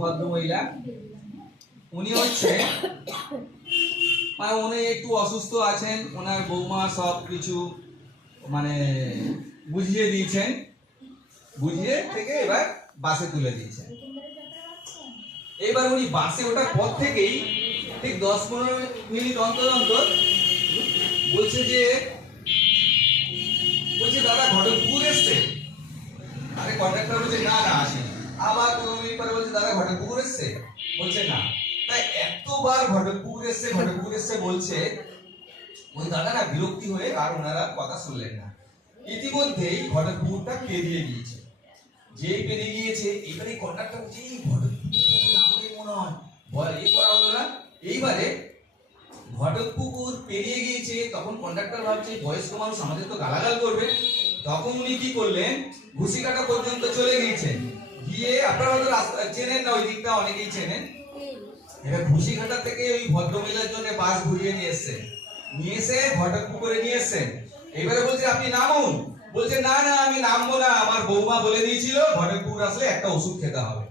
ভদ্রমহিলা, উনি হচ্ছে মানে উনি একটু অসুস্থ আছেন, ওনার বৌমা সব কিছু মানে বুঝিয়ে দিয়েছেন, বুঝিয়ে থেকে এবার বাসে তুলে দিয়েছেন। এবার উনি বাসে ওঠার পর থেকেই ঠিক 10-15 মিনিট অন্তর অন্তর বলছে দাদা ঘটকপুকুর এসছে। আরে কন্ডাক্টর বলছে না না আসেনি। আবার 15 মিনিট পরে বলছে দাদা ঘটকপুকুর এসছে, বলছে না। তাই এতবার ঘটকপুকুর এসছে বলছে, ওই দাদা না বিরক্তি হয়ে আর ওনারা কথা শুনলেন না। ইতিমধ্যেই ঘটকপুকুরটা পেরিয়ে গিয়েছে। যেই পেরিয়ে গিয়েছে এবারে কন্ডাক্টর বলছে এই ঘটকপুকুর নামে মনে হয় বল এই করা হলো না। এইবারে ঘটকপুকুর পেরিয়ে গিয়েছে, তখন কন্ডাক্টর ভাবছে বয়স্ক মানুষ আমাদের তো গালাগাল করবে। তখন উনি কি করলেন, ঘুষিকাটা পর্যন্ত চলে গিয়েছেন। গিয়ে আপনারা হয়তো রাস্তা চেনেন না, ওই দিকটা অনেকেই চেনেন। এবার ঘুষিকাটা থেকে ওই ভদ্রমহিলার জন্য বাস ঘুরিয়ে নিয়ে এসে ঘটকপুকুরে নিয়ে এসেছেন। এবারে বলছে আপনি নামুন, বলছে না না আমি নামবো না, আমার বৌমা বলে দিয়েছিল ঘটকপুকুর আসলে একটা ওষুধ খেতে হবে।